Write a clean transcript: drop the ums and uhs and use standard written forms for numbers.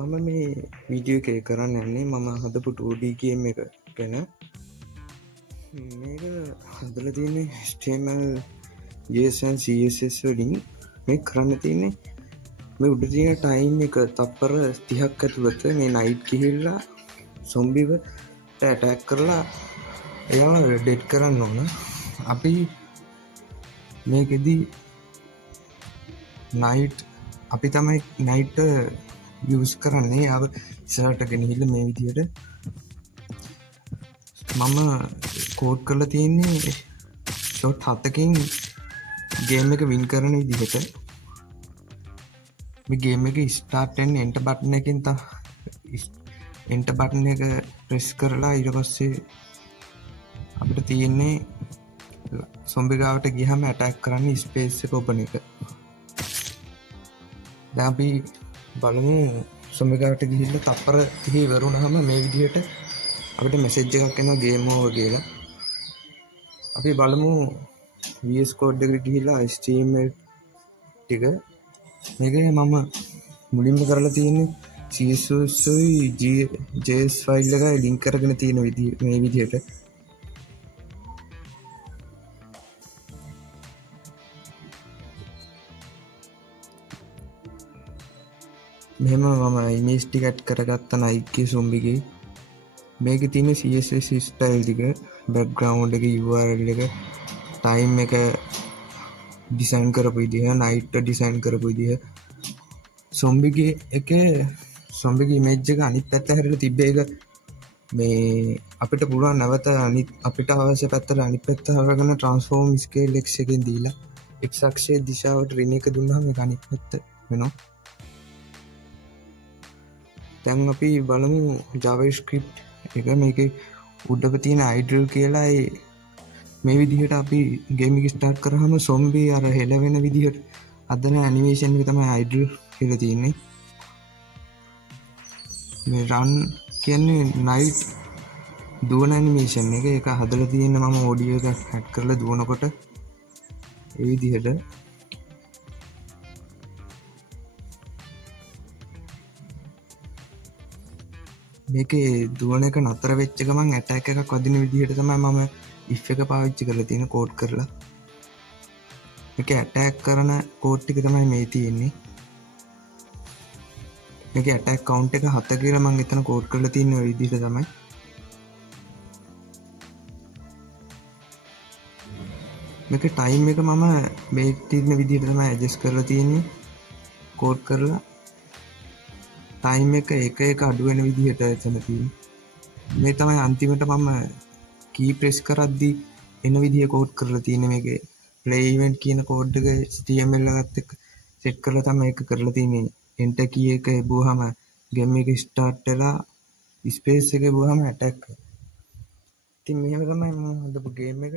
මම මේ වීඩියෝ එකේ කරන්න යන්නේ මම හදපු 2D ගේම් එක ගැන. මේක හදලා තියෙන්නේ HTML JSON CSS වලින්. මේ කරන්න තියෙන්නේ මේ උඩ තියෙන ටයිම් එක තප්පර 30ක් ඇතුළත මේ නයිට් ගිහිල්ලා සොම්බිව ඇටැක් කරලා එයාව ඩෙඩ් කරන්න ඕන. අපි මේකෙදි නයිට් අපි තමයි නයිට් යස් කරන්නේ යාව ඉස්සරහට ගෙනහිල්ල මේ විදියට මම කෝඩ් කරලා තියෙන්නේ ඩොට් 7කින් ගේම් එක වින් කරන විදිහට. මේ ගේම් එක ස්ටාර්ට් වෙන්නේ එන්ටර් බටන් එකෙන් එන්ටර් බටන් එක ප්‍රෙස් කරලා ඊට පස්සේ අපිට තියෙන්නේ සොම්බි ගාවට ගියහම ඇටැක් කරන්න ස්පේස් එක ඕපන් එක. දැන් අපි බලමු සොම්බි ගාවට ගිහිල්ලා තප්පර 30 ඉවර වුණාම මේ විදිහට අපිට මෙසේජ් එකක් එනවා ගේම් ඕවර් කියලා. අපි බලමු VS Code එකට ගිහිල්ලා HTML ටික මේකේ මම මුලින්ම කරලා තියෙන්නේ CSS උයි JS ෆයිල් එකයි ලින්ක් කරගෙන තියෙන විදිහ මේ විදිහට. මෙහෙම මම ඉමේජ් ටික ඇඩ් කරගත්ත නයික්ගේ සොම්බිගේ. මේකේ තියෙන CSS ස්ටයිල් ටික බෑග්ග්‍රවුන්ඩ් එක URL එක ටයිම් එක ඩිසයින් කරපු විදිහ නයිට් ඩිසයින් කරපු විදිහ සොම්බිගේ සොම්බිගේ ඉමේජ් එක අනිත් පැත්ත හැරිලා තිබ්බ එක මේ අපිට පුළුවන් නැවත අනිත් අපිට අවශ්‍ය පැත්තට අනිත් පැත්ත හරවගෙන ට්‍රාන්ස්ෆෝර්ම් ස්කේල් x එකෙන් දීලා x අක්ෂයේ දිශාවට ඍණ එක දුන්නාම මේක අනිත් පැත්ත වෙනවා. දැන් අපි බලමු JavaScript එක. මේකේ උඩම තියෙන idle කියලා මේ විදිහට අපි ගේම් එක ස්ටාර්ට් කරාම සොම්බි අර හෙලවෙන විදිහට හදන ඇනිමේෂන් එක තමයි idle කියලා තියෙන්නේ. මේ run කියන්නේ night දුවන ඇනිමේෂන් එක. ඒක හදලා තියෙන්නේ මම ඔඩියෝ එක ඇඩ් කරලා දුවනකොට ඒ විදිහට. මේකේ දුවන එක නතර වෙච්ච ගමන් ඇටැක් එකක් වදින විදිහට තමයි මම if එක පාවිච්චි කරලා තියෙන කෝඩ් කරලා. මේක ඇටැක් කරන කෝඩ් ටික තමයි මේ තියෙන්නේ. මේකේ ඇටැක් කවුන්ට් එක 7 කියලා මම එතන කෝඩ් කරලා තියෙන ඔය විදිහට තමයි. මේකේ ටයිම් එක මම මේ තියෙන විදිහට තමයි ඇඩ්ජස්ට් කරලා තියෙන්නේ කෝඩ් කරලා. ටයිම් එක එක අඩු වෙන විදිහට එතන තියෙන්නේ. මේ තමයි අන්තිමට මම කී ප්‍රෙස් කරද්දී එන විදිහ කෝඩ් කරලා තියෙන්නේ. මේකේ play event කියන කෝඩ් එක HTML එකත් එක්ක සෙට් කරලා තමයි ඒක කරලා තියෙන්නේ. enter key එක එබුවාම ගේම් එක ස්ටාර්ට් වෙලා ස්පේස් එක එබුවාම ඇටැක්. ඉතින් මෙහෙම තමයි මම හදපු ගේම් එක.